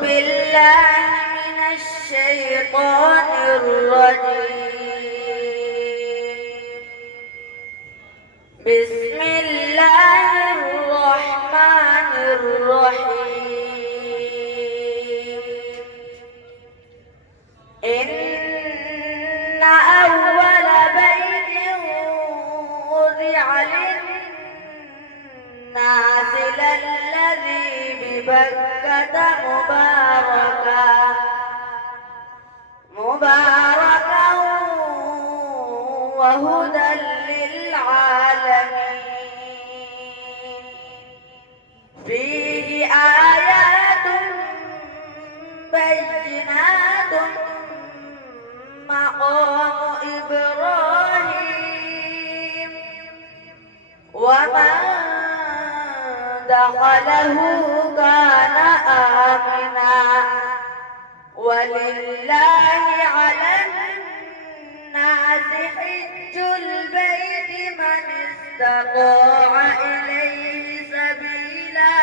بالله من الشيطان الرجيم. بسم الله الرحمن الرحيم. إن أول بيت وضع للناس للذي ببكة مباركا وهدى للعالمين. فيه آيات بينات مقام إبراهيم ومن دخله كان آمنا ولله على الناس حج البيت من استطاع إليه سبيلا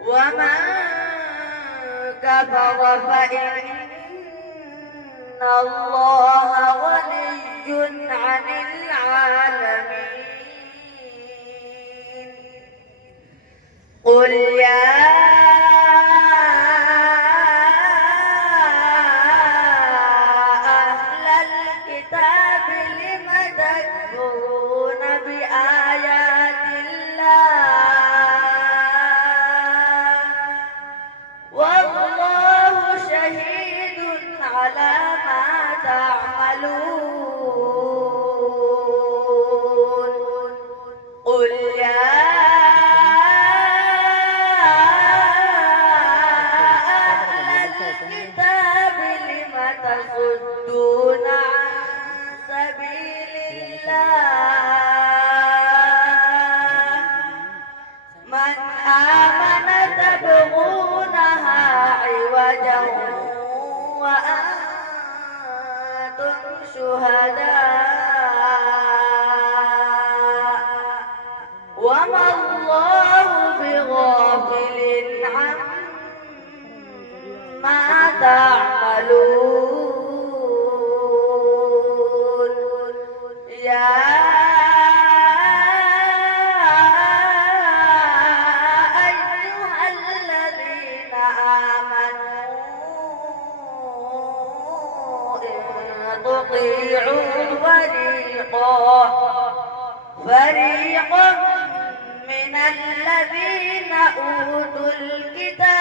ومن كفر فإن الله غني عن العالمين. قل يا أهل الكتاب لم تكفرون بآيات الله والله شهيد على ما تعملون. قل يا أهل الكتاب لم تصدون عن سبيل الله من آمن تبغونها عوجا وأنتم شهداء وما الله بغافل عما تعملون. يا أيها الذين آمنوا إن تطيعوا فريقا من الذين أوتوا الكتاب